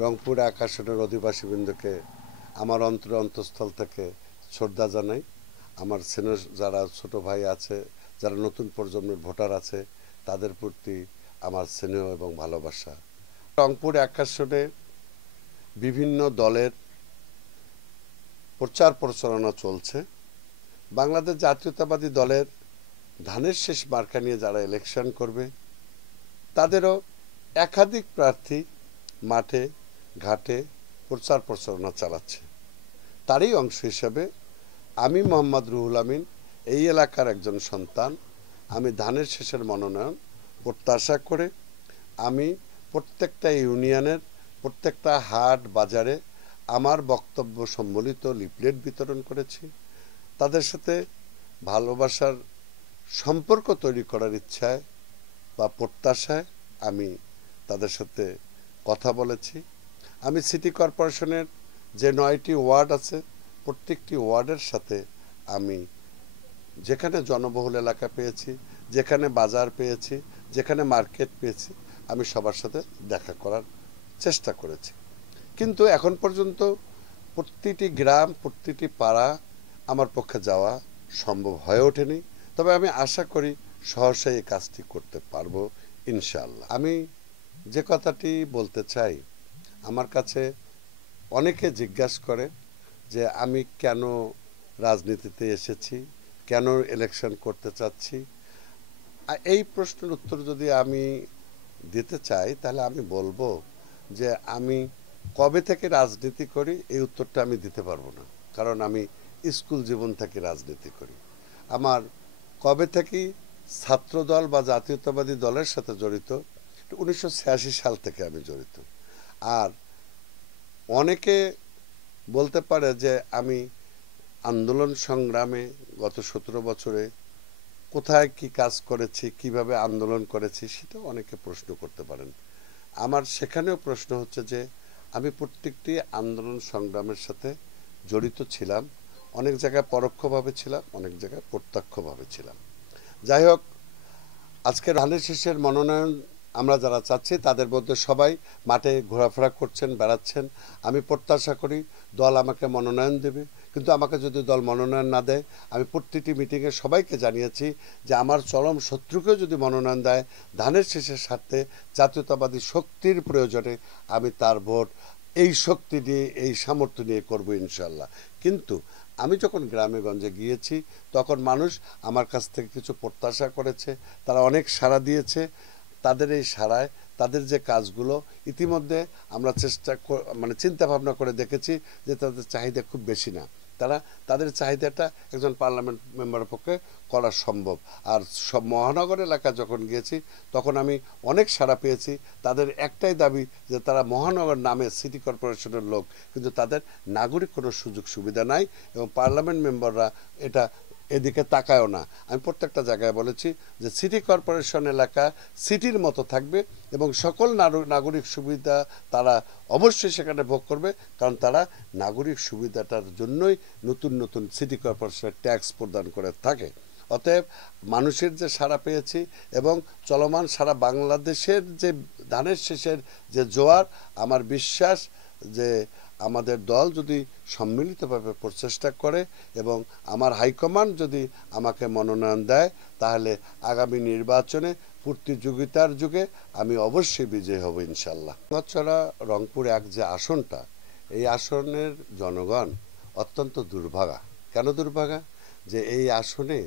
রংপুর এক আসনের অধিবাসীবৃন্দকে আমার অন্তঃস্থল থেকে শ্রদ্ধা জানাই। আমার সিনিয়র যারা ছোট ভাই আছে, যারা নতুন প্রজন্মের ভোটার আছে, তাদের প্রতি আমার স্নেহ এবং ভালোবাসা। রংপুর এক আসনে বিভিন্ন দলের প্রচার প্রচারণা চলছে। বাংলাদেশ জাতীয়তাবাদী দলের ধানের শেষ মার্কা নিয়ে যারা ইলেকশন করবে, তাদেরও একাধিক প্রার্থী মাঠে ঘাটে প্রচার প্রচারণা চালাচ্ছে। তারই অংশ হিসেবে আমি মোহাম্মদ রুহুল আমিন, এই এলাকার একজন সন্তান, আমি ধানের শেষের মনোনয়ন প্রত্যাশা করে আমি প্রত্যেকটা ইউনিয়নের প্রত্যেকটা হাট বাজারে আমার বক্তব্য সম্বলিত লিফলেট বিতরণ করেছি। তাদের সাথে ভালোবাসার সম্পর্ক তৈরি করার ইচ্ছায় বা প্রত্যাশায় আমি তাদের সাথে কথা বলেছি। আমি সিটি কর্পোরেশনের যে 9টি ওয়ার্ড আছে, প্রত্যেকটি ওয়ার্ডের সাথে আমি যেখানে জনবহুল এলাকা পেয়েছি, যেখানে বাজার পেয়েছি, যেখানে মার্কেট পেয়েছি, আমি সবার সাথে দেখা করার চেষ্টা করেছি। কিন্তু এখন পর্যন্ত প্রতিটি গ্রাম, প্রতিটি পাড়া আমার পক্ষে যাওয়া সম্ভব হয়ে ওঠেনি। তবে আমি আশা করি সহসাই এই কাজটি করতে পারবো ইনশাআল্লাহ। আমি যে কথাটি বলতে চাই, আমার কাছে অনেকে জিজ্ঞাসা করে যে আমি কেন রাজনীতিতে এসেছি, কেন ইলেকশন করতে চাচ্ছি। এই প্রশ্নের উত্তর যদি আমি দিতে চাই, তাহলে আমি বলবো যে আমি কবে থেকে রাজনীতি করি, এই উত্তরটা আমি দিতে পারবো না। কারণ আমি স্কুল জীবন থেকে রাজনীতি করি। আমার কবে থেকে ছাত্রদল বা জাতীয়তাবাদী দলের সাথে জড়িত, 1986 সাল থেকে আমি জড়িত। আর অনেকে বলতে পারে যে আমি আন্দোলন সংগ্রামে গত 17 বছরে কোথায় কি কাজ করেছি, কিভাবে আন্দোলন করেছি, সেটা অনেকে প্রশ্ন করতে পারেন। আমার সেখানেও প্রশ্ন হচ্ছে যে আমি প্রত্যেকটি আন্দোলন সংগ্রামের সাথে জড়িত ছিলাম। অনেক জায়গায় পরোক্ষভাবে ছিলাম, অনেক জায়গায় প্রত্যক্ষভাবে ছিলাম। যাই হোক, আজকে ধানের শীষের মনোনয়ন আমরা যারা চাচ্ছি, তাদের মধ্যে সবাই মাঠে ঘোরাফেরা করছেন, বেড়াচ্ছেন। আমি প্রত্যাশা করি দল আমাকে মনোনয়ন দেবে। কিন্তু আমাকে যদি দল মনোনয়ন না দেয়, আমি প্রতিটি মিটিংয়ে সবাইকে জানিয়েছি যে আমার চরম শত্রুকেও যদি মনোনয়ন দেয়, ধানের শীষের স্বার্থে জাতীয়তাবাদী শক্তির প্রয়োজনে আমি তার ভোট এই শক্তি দিয়ে, এই সামর্থ্য নিয়ে করব ইনশাল্লাহ। কিন্তু আমি যখন গ্রামে গঞ্জে গিয়েছি, তখন মানুষ আমার কাছ থেকে কিছু প্রত্যাশা করেছে, তারা অনেক সাড়া দিয়েছে। তাদের এই সাড়ায়, তাদের যে কাজগুলো ইতিমধ্যে আমরা চিন্তা ভাবনা করে দেখেছি যে তাদের চাহিদা খুব বেশি না। তাদের চাহিদাটা একজন পার্লামেন্ট মেম্বারের পক্ষে করা সম্ভব। আর সব মহানগর এলাকা যখন গিয়েছি, তখন আমি অনেক সাড়া পেয়েছি। তাদের একটাই দাবি যে তারা মহানগর নামে সিটি কর্পোরেশনের লোক, কিন্তু তাদের নাগরিক কোনো সুযোগ সুবিধা নাই এবং পার্লামেন্ট মেম্বাররা এদিকে তাকায়ও না। আমি প্রত্যেকটা জায়গায় বলেছি যে সিটি কর্পোরেশন এলাকা সিটির মতো থাকবে এবং সকল নাগরিক সুবিধা তারা অবশ্যই সেখানে ভোগ করবে, কারণ তারা নাগরিক সুবিধাটার জন্যই নতুন নতুন সিটি কর্পোরেশনের ট্যাক্স প্রদান করে থাকে। অতএব মানুষের যে সাড়া পেয়েছি এবং চলমান সারা বাংলাদেশের যে ধানের শীষের যে জোয়ার, আমার বিশ্বাস যে আমাদের দল যদি সম্মিলিতভাবে প্রচেষ্টা করে এবং আমার হাইকমান্ড যদি আমাকে মনোনয়ন দেয়, তাহলে আগামী নির্বাচনে প্রতিযোগিতার যুগে আমি অবশ্যই বিজয়ী হব ইনশাল্লাহ। ছড়া রংপুর এক যে আসনটা, এই আসনের জনগণ অত্যন্ত দুর্ভাগা। কেন দুর্ভাগা? যে এই আসনে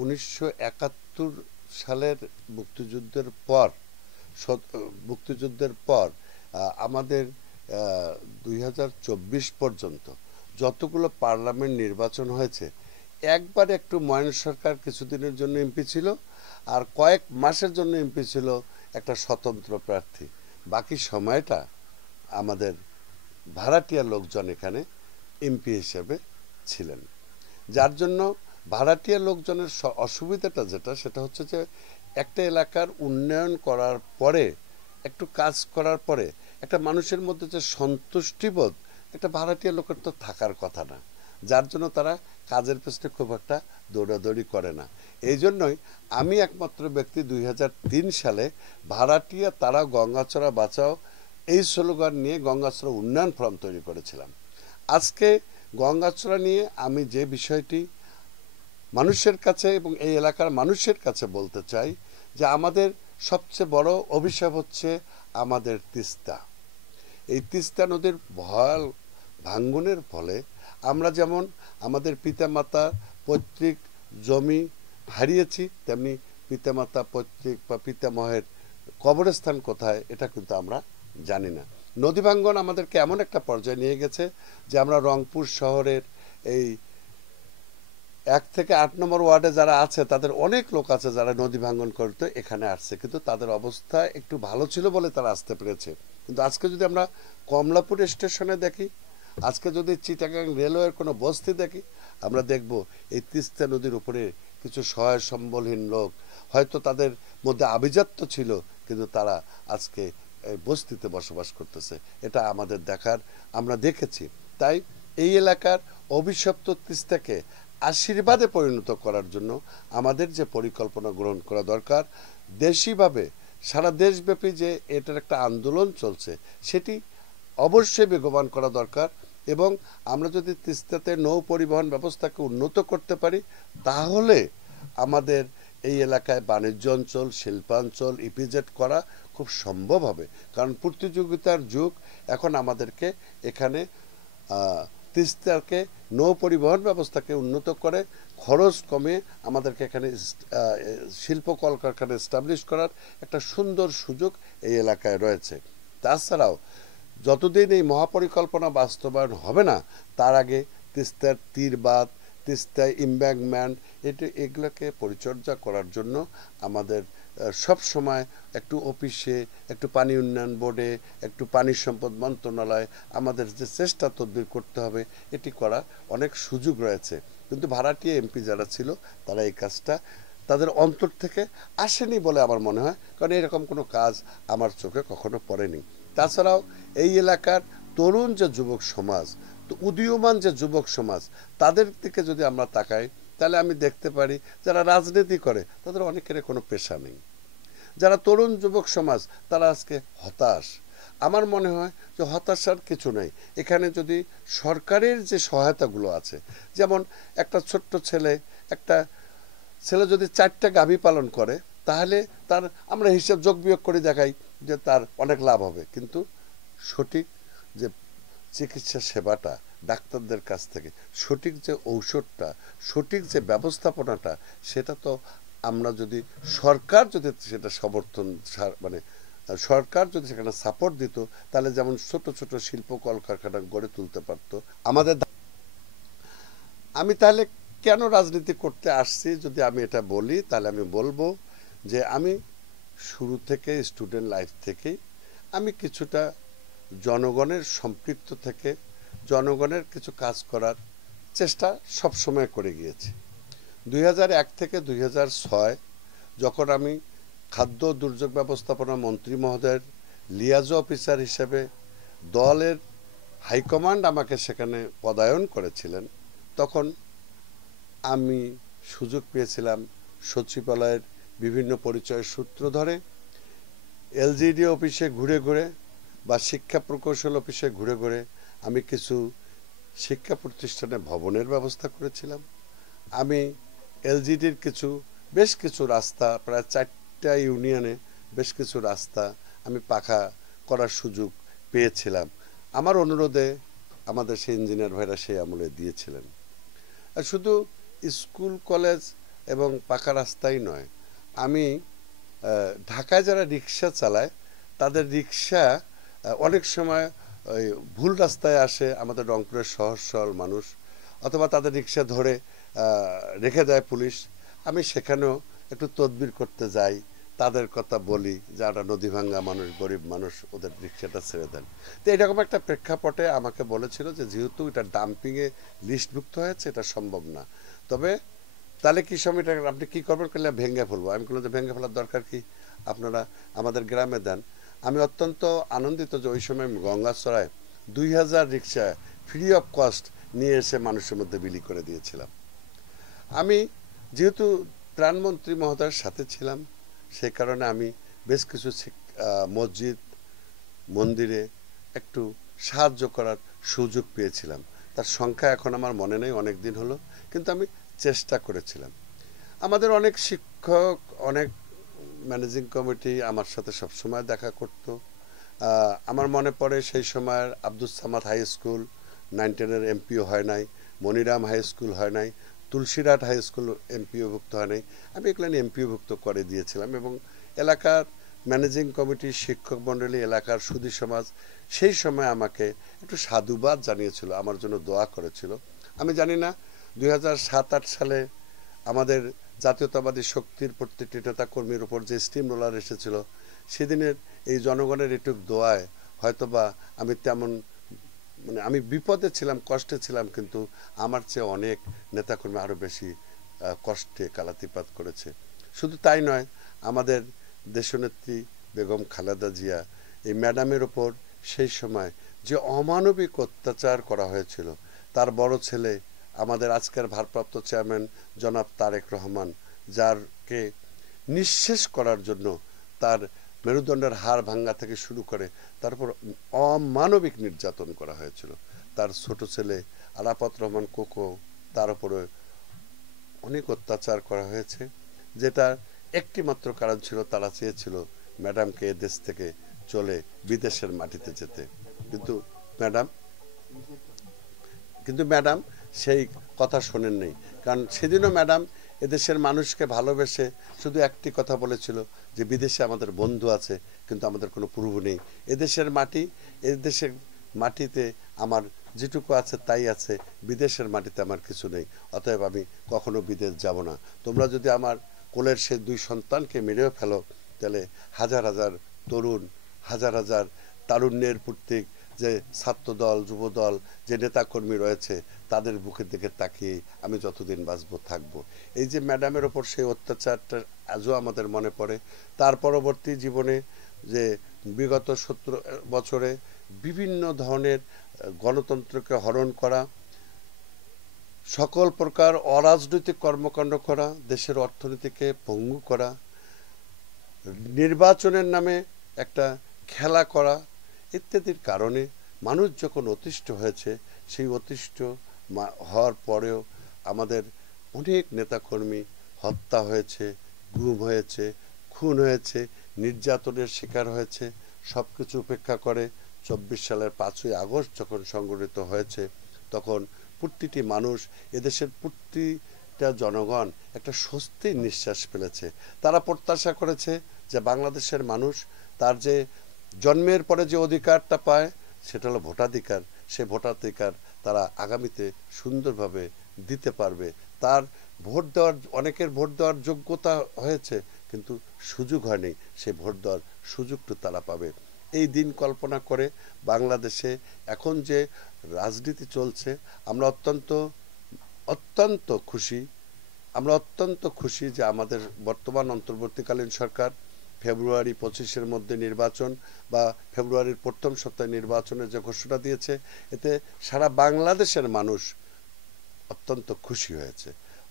1971 সালের মুক্তিযুদ্ধের পর আমাদের 2024 পর্যন্ত যতগুলো পার্লামেন্ট নির্বাচন হয়েছে, একবার একটু ময়ন সরকার কিছুদিনের জন্য এমপি ছিল, আর কয়েক মাসের জন্য এমপি ছিল একটা স্বতন্ত্র প্রার্থী। বাকি সময়টা আমাদের ভাড়াটিয়া লোকজন এখানে এমপি হিসেবে ছিলেন। যার জন্য ভাড়াটিয়া লোকজনের অসুবিধাটা সেটা হচ্ছে যে একটা এলাকার উন্নয়ন করার পরে, একটু কাজ করার পরে একটা মানুষের মধ্যে যে সন্তুষ্টিবোধ, একটা ভাড়াটিয়া লোকের তো থাকার কথা না। যার জন্য তারা কাজের পেছনে খুব একটা দৌড়াদৌড়ি করে না। এই জন্যই আমি একমাত্র ব্যক্তি 2003 সালে ভাড়াটিয়া তারা গঙ্গাচড়া বাঁচাও এই স্লোগান নিয়ে গঙ্গাচড়া উন্নয়ন ফোরাম তৈরি করেছিলাম। আজকে গঙ্গাচড়া নিয়ে আমি যে বিষয়টি মানুষের কাছে এবং এই এলাকার মানুষের কাছে বলতে চাই যে আমাদের সবচেয়ে বড় অভিশাপ হচ্ছে আমাদের তিস্তা। এই তিস্তা নদীর ভয়াল ভাঙ্গনের ফলে আমরা যেমন আমাদের পিতামাতা পৈতৃক জমি হারিয়েছি, তেমনি পিতামাতা পৈতৃক বা পিতামহের কবরস্থান কোথায় এটা কিন্তু আমরা জানি না। নদী ভাঙ্গন আমাদেরকে এমন একটা পর্যায়ে নিয়ে গেছে যে আমরা রংপুর শহরের এই 1 থেকে 8 নম্বর ওয়ার্ডে যারা আছে তাদের অনেক লোক আছে যারা নদী ভাঙ্গন করতে এখানে আসছে, কিন্তু তাদের অবস্থা একটু ভালো ছিল বলে তারা আসতে পেরেছে। কিন্তু আজকে যদি আমরা কমলাপুর স্টেশনে দেখি, আজকে যদি চিটাগাং রেলওয়ের কোনো বস্তি দেখি, আমরা দেখব এই তিস্তা নদীর উপরে কিছু সহায় সম্বলহীন লোক, হয়তো তাদের মধ্যে আভিজাত্য ছিল কিন্তু তারা আজকে এই বস্তিতে বসবাস করতেছে। এটা আমাদের দেখার আমরা দেখেছি। তাই এই এলাকার অভিশপ্ত তিস্তাকে আশীর্বাদে পরিণত করার জন্য আমাদের যে পরিকল্পনা গ্রহণ করা দরকার, দেশীভাবে সারা দেশব্যাপী যে এটার একটা আন্দোলন চলছে সেটি অবশ্যই বেগবান করা দরকার। এবং আমরা যদি তিস্তাতে নৌ পরিবহন ব্যবস্থাকে উন্নত করতে পারি তাহলে আমাদের এই এলাকায় বাণিজ্য অঞ্চল, শিল্পাঞ্চল, ইপিজেড করা খুব সম্ভব হবে। কারণ প্রতিযোগিতার যুগ, এখন আমাদেরকে এখানে তিস্তাকে নৌ পরিবহন ব্যবস্থাকে উন্নত করে খরচ কমে আমাদেরকে এখানে শিল্প কলকারখানা এস্টাবলিশ করার একটা সুন্দর সুযোগ এই এলাকায় রয়েছে। তাছাড়াও যতদিন এই মহাপরিকল্পনা বাস্তবায়ন হবে না তার আগে তিস্তার তীরবাদ, তিস্তায় ইম্ব্যাঙ্কমেন্ট এগুলোকে পরিচর্যা করার জন্য আমাদের সব সময় একটু অফিসে, একটু পানি উন্নয়ন বোর্ডে, একটু পানি সম্পদ মন্ত্রণালয় আমাদের যে চেষ্টা তদবির করতে হবে এটি করা অনেক সুযোগ রয়েছে। কিন্তু ভাড়াটিয়া এমপি যারা ছিল তারা এই কাজটা তাদের অন্তর থেকে আসেনি বলে আমার মনে হয়, কারণ এরকম কোনো কাজ আমার চোখে কখনো পড়েনি। তাছাড়াও এই এলাকার তরুণ যে যুবক সমাজ, তো উদীয়মান যে যুবক সমাজ, তাদের দিকে যদি আমরা তাকাই তাহলে আমি দেখতে পারি যারা রাজনীতি করে তাদের অনেকের কোনো পেশা নেই। যারা তরুণ যুবক সমাজ তারা আজকে হতাশ। আমার মনে হয় যে হতাশার কিছু নেই। এখানে যদি সরকারের যে সহায়তাগুলো আছে, যেমন একটা ছোট্ট একটা ছেলে যদি 4টা গাভী পালন করে তাহলে তার আমরা হিসাব যোগ বিয়োগ করে দেখাই যে তার অনেক লাভ হবে, কিন্তু সঠিক যে চিকিৎসা সেবাটা ডাক্তারদের কাছ থেকে, সঠিক যে ঔষধটা, সঠিক যে ব্যবস্থাপনাটা, সেটা তো আমরা যদি সরকার যদি সেটা সমর্থন মানে সরকার যদি সেখানে সাপোর্ট দিত তাহলে যেমন ছোট ছোট শিল্প কলকারখানা গড়ে তুলতে পারত আমাদের। আমি তাহলে কেন রাজনীতি করতে আসছি যদি আমি এটা বলি, তাহলে আমি বলবো যে আমি শুরু থেকে স্টুডেন্ট লাইফ থেকেই আমি কিছুটা জনগণের সম্পৃক্ত থেকে জনগণের কিছু কাজ করার চেষ্টা সবসময় করে গিয়েছি। 2001 থেকে 2006 যখন আমি খাদ্য দুর্যোগ ব্যবস্থাপনা মন্ত্রী মহোদয়ের লিয়াজো অফিসার হিসেবে দলের হাইকমান্ড আমাকে সেখানে পদায়ন করেছিলেন, তখন আমি সুযোগ পেয়েছিলাম সচিবালয়ের বিভিন্ন পরিচয়ের সূত্র ধরে এলজিডি অফিসে ঘুরে ঘুরে বা শিক্ষা প্রকৌশল অফিসে ঘুরে ঘুরে আমি কিছু শিক্ষা প্রতিষ্ঠানে ভবনের ব্যবস্থা করেছিলাম। আমি এলজিডির বেশ কিছু রাস্তা, প্রায় 4টা ইউনিয়নে বেশ কিছু রাস্তা আমি পাকা করার সুযোগ পেয়েছিলাম। আমার অনুরোধে আমাদের সেই ইঞ্জিনিয়ার ভাইরা সেই আমলে দিয়েছিলেন। আর শুধু স্কুল কলেজ এবং পাকা রাস্তাই নয়, আমি ঢাকায় যারা রিক্সা চালায় তাদের রিক্সা অনেক সময় ওই ভুল রাস্তায় আসে আমাদের রংপুরের সহজ সরল মানুষ, অথবা তাদের রিক্সা ধরে রেখে দেয় পুলিশ। আমি সেখানেও একটু তদবির করতে যাই, তাদের কথা বলি যারা নদী ভাঙ্গা মানুষ, গরিব মানুষ, ওদের রিক্সাটা ছেড়ে দেন। তো এরকম একটা প্রেক্ষাপটে আমাকে বলেছিল যে যেহেতু এটা ডাম্পিংয়ে লিস্টভুক্ত হয়েছে এটা সম্ভব না, তবে তাহলে কি সময়টা আপনি কী করবেন, করলে ভেঙে ফেলবো। আমি বললাম যে ভেঙে ফেলার দরকার কি, আপনারা আমাদের গ্রামে দেন। আমি অত্যন্ত আনন্দিত যে ওই সময় গঙ্গাচড়ায় 2000 রিক্সা ফ্রি অফ কস্ট নিয়ে এসে মানুষের মধ্যে বিলি করে দিয়েছিলাম। আমি যেহেতু ত্রাণমন্ত্রী মহোদয়ের সাথে ছিলাম, সে কারণে আমি বেশ কিছু মসজিদ মন্দিরে একটু সাহায্য করার সুযোগ পেয়েছিলাম। তার সংখ্যা এখন আমার মনে নেই, অনেক দিন হলো, কিন্তু আমি চেষ্টা করেছিলাম। আমাদের অনেক শিক্ষক, অনেক ম্যানেজিং কমিটি আমার সাথে সবসময় দেখা করত। আমার মনে পড়ে সেই সময়ের আব্দুস সামাদ হাই স্কুল 9-10-এর এমপিও হয় নাই, মনিরাম হাই স্কুল হয় নাই, তুলসীরাট হাই স্কুল এমপিওভুক্ত হয় নাই। আমি এগুলো এমপিওভুক্ত করে দিয়েছিলাম এবং এলাকার ম্যানেজিং কমিটি, শিক্ষক মণ্ডলী, এলাকার সুধী সমাজ সেই সময় আমাকে একটু সাধুবাদ জানিয়েছিল, আমার জন্য দোয়া করেছিল। আমি জানি না 2007-8 সালে আমাদের জাতীয়তাবাদী শক্তির প্রত্যেকটি নেতা কর্মীর উপর যে স্টিম রোলার এসেছিল, সেদিনের এই জনগণের এটুক দোয়ায় হয়তোবা আমি তেমন আমি বিপদে ছিলাম, কষ্টে ছিলাম, কিন্তু আমার চেয়ে অনেক নেতাকর্মী আরও বেশি কষ্টে কালাতিপাত করেছে। শুধু তাই নয়, আমাদের দেশনেত্রী বেগম খালেদা জিয়া, এই ম্যাডামের ওপর সেই সময় যে অমানবিক অত্যাচার করা হয়েছিল, তার বড় ছেলে আমাদের আজকের ভারপ্রাপ্ত চেয়ারম্যান জনাব তারেক রহমান, যারকে নিঃশেষ করার জন্য তার মেরুদণ্ডের হাড় ভাঙ্গা থেকে শুরু করে তারপর অমানবিক নির্যাতন করা হয়েছিল। তার ছোট ছেলে আরাফাত রহমান কোকো, তার উপরে অনেক অত্যাচার করা হয়েছে, যেটা একটি মাত্র কারণ ছিল, তারা চেয়েছিল ম্যাডামকে দেশ থেকে চলে বিদেশের মাটিতে যেতে। কিন্তু ম্যাডাম সেই কথা শোনেন নেই। কারণ সেদিনও ম্যাডাম এদেশের মানুষকে ভালোবেসে শুধু একটি কথা বলেছিল যে বিদেশে আমাদের বন্ধু আছে, কিন্তু আমাদের কোনো প্রভু নেই। এদেশের মাটিতে আমার যেটুকু আছে তাই আছে, বিদেশের মাটিতে আমার কিছু নেই, অতএব আমি কখনো বিদেশ যাব না। তোমরা যদি আমার কোলের সে 2 সন্তানকে মেরেও ফেলো, তাহলে হাজার হাজার তরুণ, হাজার হাজার তারুণ্যের প্রতীক যে ছাত্রদল, যুবদল, যে নেতাকর্মী রয়েছে, তাদের বুকের দিকে তাকিয়ে আমি যতদিন বাঁচবো থাকবো। এই যে ম্যাডামের ওপর সেই অত্যাচারটা আজও আমাদের মনে পড়ে। তার পরবর্তী জীবনে যে বিগত 17 বছরে বিভিন্ন ধরনের গণতন্ত্রকে হরণ করা, সকল প্রকার অরাজনৈতিক কর্মকাণ্ড করা, দেশের অর্থনীতিকে পঙ্গু করা, নির্বাচনের নামে একটা খেলা করা ইত্যাদির কারণে মানুষ যখন অতিষ্ঠ হয়েছে, সেই অতিষ্ঠ হওয়ার পরেও আমাদের অনেক নেতাকর্মী হত্যা হয়েছে, গুম হয়েছে, খুন হয়েছে, নির্যাতনের শিকার হয়েছে। সব কিছু উপেক্ষা করে 24 সালের 5ই আগস্ট যখন সংগঠিত হয়েছে, তখন প্রতিটি মানুষ, এদেশের প্রতিটা জনগণ একটা স্বস্তির নিঃশ্বাস ফেলেছে। তারা প্রত্যাশা করেছে যে বাংলাদেশের মানুষ তার যে জন্মের পরে যে অধিকারটা পায়, সেটা হলো ভোটাধিকার। সে ভোটাধিকার তারা আগামীতে সুন্দরভাবে দিতে পারবে। তার ভোট দেওয়ার, অনেকের ভোট দেওয়ার যোগ্যতা হয়েছে, কিন্তু সুযোগ হয়নি, সে ভোট দেওয়ার সুযোগটা তারা পাবে। এই দিন কল্পনা করে বাংলাদেশে এখন যে রাজনীতি চলছে, আমরা অত্যন্ত খুশি যে আমাদের বর্তমান অন্তর্বর্তীকালীন সরকার ফেব্রুয়ারি 25-এর মধ্যে নির্বাচন বা ফেব্রুয়ারির প্রথম সপ্তাহে নির্বাচনের যে ঘোষণা দিয়েছে, এতে সারা বাংলাদেশের মানুষ অত্যন্ত খুশি হয়েছে,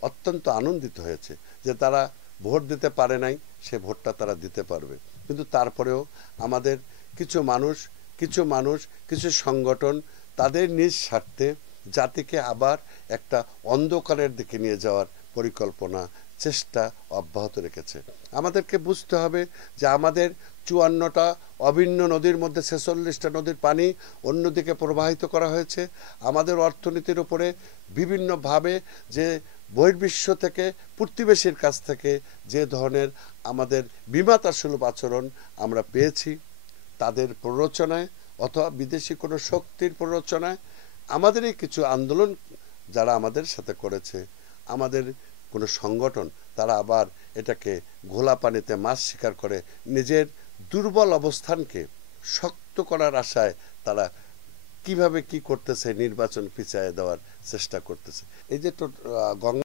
অত্যন্ত আনন্দিত হয়েছে যে তারা ভোট দিতে পারে নাই, সে ভোটটা তারা দিতে পারবে। কিন্তু তারপরেও আমাদের কিছু সংগঠন তাদের নিজ স্বার্থে জাতিকে আবার একটা অন্ধকারের দিকে নিয়ে যাওয়ার পরিকল্পনা, চেষ্টা অব্যাহত রেখেছে। আমাদেরকে বুঝতে হবে যে আমাদের 54টা অভিন্ন নদীর মধ্যে 46টা নদীর পানি অন্যদিকে প্রবাহিত করা হয়েছে। আমাদের অর্থনীতির উপরে বিভিন্নভাবে যে বহির্বিশ্ব থেকে, প্রতিবেশীর কাছ থেকে যে ধরনের আমাদের বিমাতাসুলভ আচরণ আমরা পেয়েছি, তাদের প্ররোচনায় অথবা বিদেশি কোনো শক্তির প্ররোচনায় আমাদেরই কিছু আন্দোলন যারা আমাদের সাথে করেছে, আমাদের কোনো সংগঠন, তারা আবার এটাকে ঘোলা পানিতে মাছ শিকার করে নিজের দুর্বল অবস্থানকে শক্ত করার আশায় তারা কিভাবে কি করতেছে, নির্বাচন পিছায় দেওয়ার চেষ্টা করতেছে। এই যে গঙ্গা